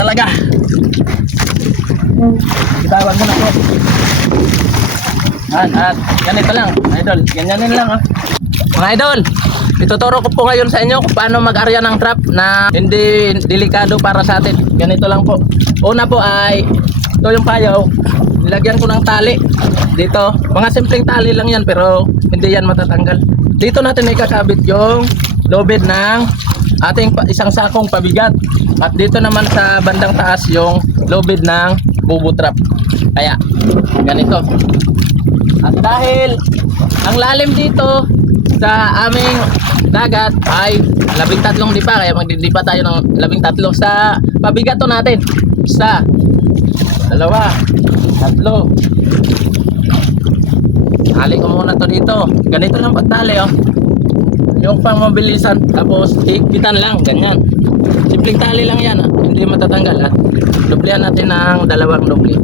talaga. Itawan mo na po. At ganito lang, idol. Ganyanin lang, oh. Mga idol, ituturo ko po ngayon sa inyo kung paano mag-arya ng trap na hindi delikado para sa atin. Ganito lang po. Una po ay ito yung payaw. Nilagyan ko ng tali dito. Mga simpleng tali lang yan pero hindi yan matatanggal. Dito natin ikakabit yung lubid ng ating isang sakong pabigat. At dito naman sa bandang taas yung lubid ng bubo trap. Kaya ganito. At dahil ang lalim dito sa aming dagat ay 13 dipa, kaya magdidipa tayo ng 13 sa pabigat to natin. Isa, dalawa, tatlo. Tali ko muna to dito. Ganito lang pagtali, oh. Yung pang mabilisan, tapos higpitan lang, ganyan. Simpleng tali lang yan, oh. Hindi matatanggal, ah. Duplihan natin ng dalawang dupli.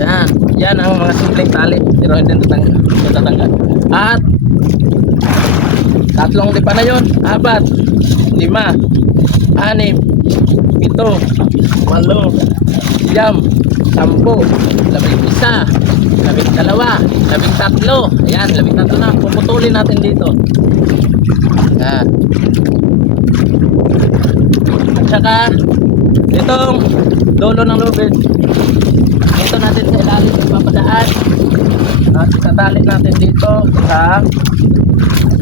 Yan, yan ang mga simpleng tali, pero hindi matatanggal. At tatlong dipa na yun, 4, 5, 6, 7, 8, 8, 10, 11, 13. Ayan, 13 na. Puputulin natin dito. Ayan. At saka itong dulo ng lubid, dito natin sa ilalim ipapadaan. At itatali natin dito sa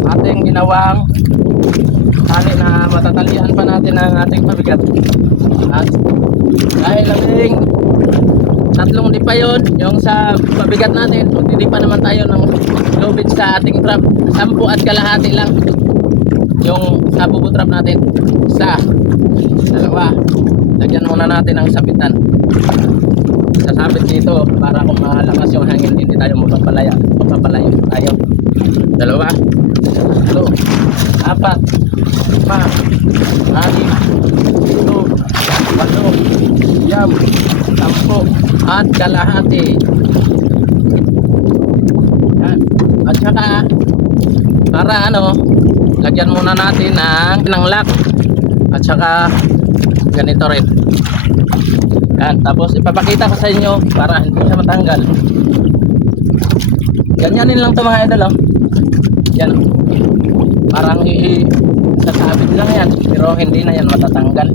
ating ginawang tali na matatalian pa natin ang ating pabigat. At dahil labing 3 dipa yun, yung sa pabigat natin, magdidipa naman tayo ng lubid sa ating trap. 10 at kalahati lang yung sa bubo trap natin. Isa, dalawa. Lagyan muna natin ang sabitan. Sasabit dito para kung malakas yung hangin hindi tayo mapapalayo tayo. Dalawa, tatlo, 4, 5, 6, 7, 8, 10 at kalahati. Yan. At saka para lagyan muna natin ng lock. At saka ganito rin. Yan, tapos ipapakita ko sa inyo para hindi siya matanggal. Ganyanin lang to mga idol, oh. Yan. Parang sasabit lang yan, pero hindi na yan matatanggal.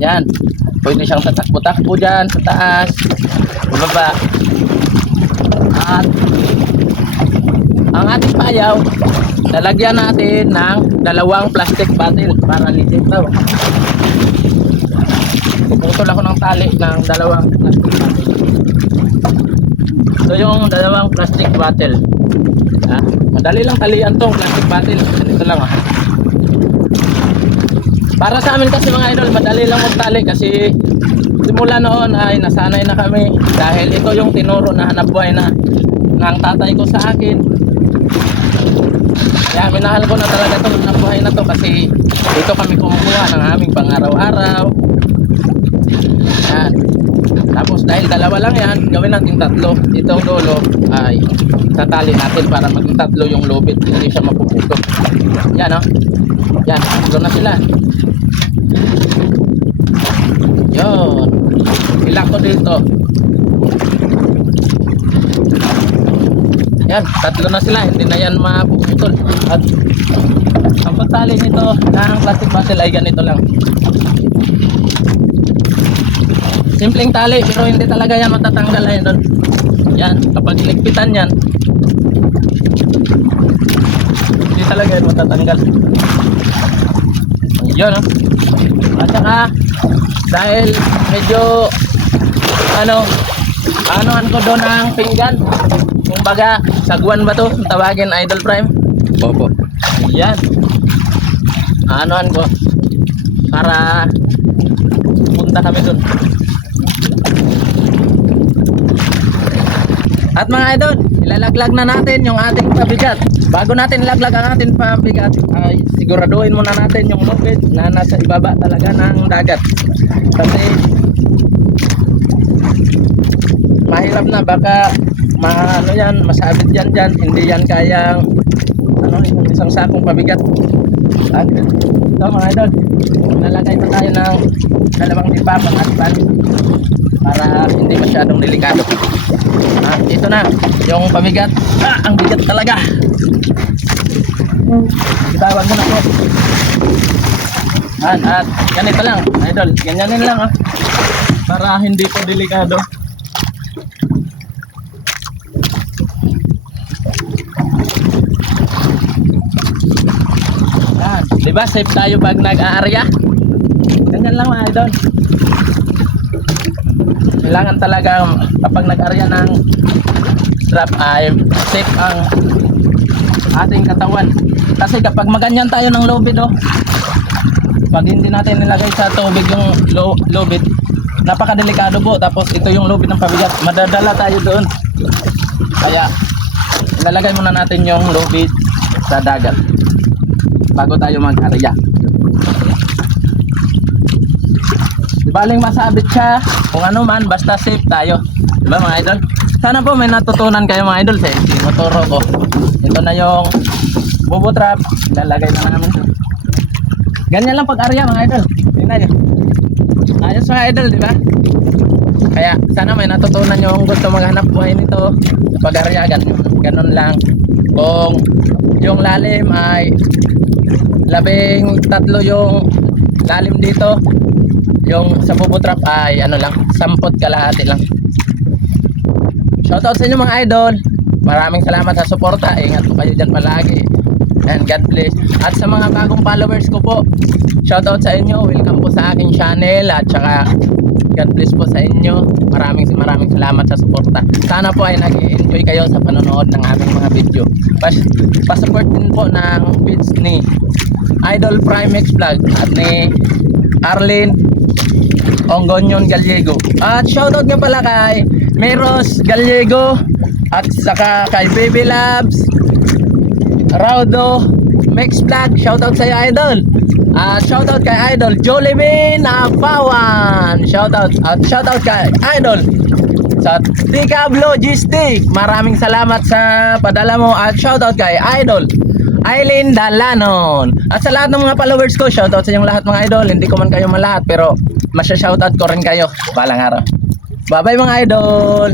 Yan. Pwede siyang tatakbo-takbo dyan sa taas, baba. At ang ating payaw, lalagyan natin ng 2 plastic bottle para legit daw. Puputol ako ng tali ng 2 plastic bottle. Ito yung 2 plastic bottle. Madali lang talian tong plastic bottle. Ganito lang, ah. Para sa amin kasi mga idol, madali lang magtali kasi simula noon ay nasanay na kami dahil ito yung tinuro na hanapbuhay na ng tatay ko sa akin. Kaya minahal ko na talaga ito, hanapbuhay na to kasi dito kami kumukuha ng aming pang-araw-araw. Yan. Tapos dahil 2 lang yan, gawin natin 3. Itong dulo ay tatali natin para maging 3 yung lubid, hindi siya mapuputo. Yan, oh. Yan, 3 na sila. Yun. Ilak ko dito. Yan, 3 na sila, hindi na yan mapuputol. At ang pagtali nito ng plastic bottle ay ganito lang. Simpleng tali, pero hindi talaga yan matatanggal, idol. Yan, kapag iligpitan yan, hindi talaga yan matatanggal. Yun, oh. At saka dahil medyo anoan ko doon ang pinggan, kumbaga sagwan ba to tawagin, Idol Prime? Opo. Yan, anoan ko para punta kami doon. At mga idol, ilalaglag na natin yung ating pabigat. Bago natin ilaglag ang ating pabigat, ay siguraduhin muna natin yung lubid na nasa ibaba talaga ng dagat. Kasi mahirap na, baka masabit yan dyan, hindi yan kayang isang sakong pabigat. At ito mga idol, nalagay pa tayo ng dalawang lipa pang advance para hindi masyadong delikado. Ito na yung pabigat. Ang bigat talaga. Itawag mo na po. At ganito lang, idol. Ganyanin lang para hindi po delikado. Diba safe tayo pag nag-aarya? Ganyan lang mga idol. Kailangan talagang kapag nag-aarya ng strap ay safe ang ating katawan. Kasi kapag maganyan tayo ng lubid pag hindi natin nilagay sa tubig yung lubid, napakadelikado po. Tapos ito yung lubid ng pabigat, madadala tayo doon. Kaya ilalagay muna natin yung lubid sa dagat bago tayo mag-arya. Di baling masabit siya kung ano man, basta safe tayo. Diba mga idol? Sana po may natutunan kayo mga idol sa tinuturo ko. Ito na yung bubo trap, ilalagay na namin ito. Ganyan lang pag-arya mga idol. Tingnan nyo. Ayos mga idol, di ba? Kaya sana may natutunan yung gusto maghanap buhay nito sa pag-arya. Ganun lang. Kung yung lalim ay 13 yung lalim dito, yung sa bubo trap ay ano lang, 10 kalahati lang. Shoutout sa inyo mga idol. Maraming salamat sa suporta. Ingat po kayo dyan palagi. And God bless. At sa mga bagong followers ko po, shoutout sa inyo. Welcome po sa aking channel. At saka God bless po sa inyo. Maraming salamat sa suporta. Sana po ay nag-enjoy kayo sa panonood ng aming mga video. Pasupport din po ng feeds ni Idol Primex Vlog at ni Arlene Ongonyon Gallego. At shoutout nga pala kay Meros Gallego at saka kay Baby Labs Raudo Mex Vlog. Shoutout sa iyo idol. At shoutout kay Idol Jollibee Napawan. Shoutout kay Idol sa Ticab Logistic. Maraming salamat sa padala mo. At shoutout kay Idol Aileen Dalanon. At sa lahat ng mga followers ko, shoutout sa inyong lahat mga idol. Hindi ko man kayo malahat pero masya-shoutout ko rin kayo balang araw. Bye bye mga idol.